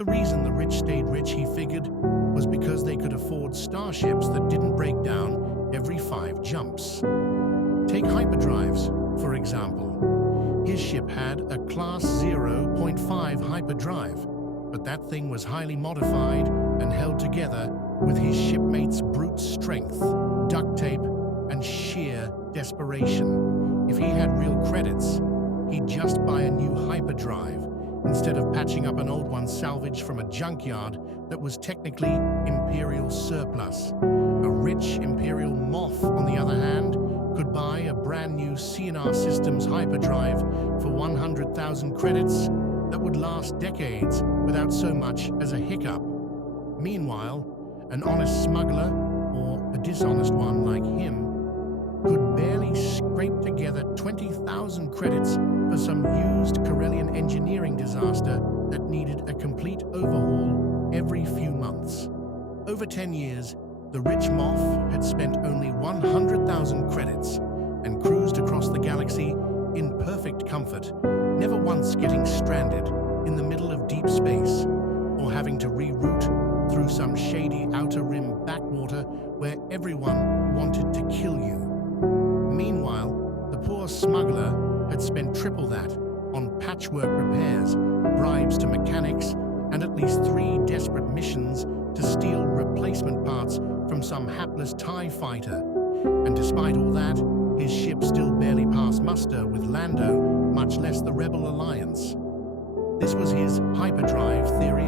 The reason the rich stayed rich, he figured, was because they could afford starships that didn't break down every 5 jumps. Take hyperdrives, for example. His ship had a Class 0.5 hyperdrive, but that thing was highly modified and held together with his shipmates' brute strength, duct tape, and sheer desperation. If he had real credits, he'd just buy a new hyperdrive instead of patching up an old one salvaged from a junkyard that was technically Imperial surplus. A rich Imperial moth, on the other hand, could buy a brand new CNR Systems hyperdrive for 100,000 credits that would last decades without so much as a hiccup. Meanwhile, an honest smuggler, or a dishonest one like him, could barely scrape together 20,000 credits for some used Corellian engineering disaster that needed a complete overhaul every few months. Over 10 years, the rich moth had spent only 100,000 credits and cruised across the galaxy in perfect comfort, never once getting stranded in the middle of deep space or having to reroute through some shady outer rim backwater where everyone wanted to kill you. Meanwhile, the poor smuggler had spent triple that on patchwork repairs, bribes to mechanics, and at least 3 desperate missions to steal replacement parts from some hapless TIE fighter. And despite all that, his ship still barely passed muster with Lando, much less the Rebel Alliance. This was his hyperdrive theory.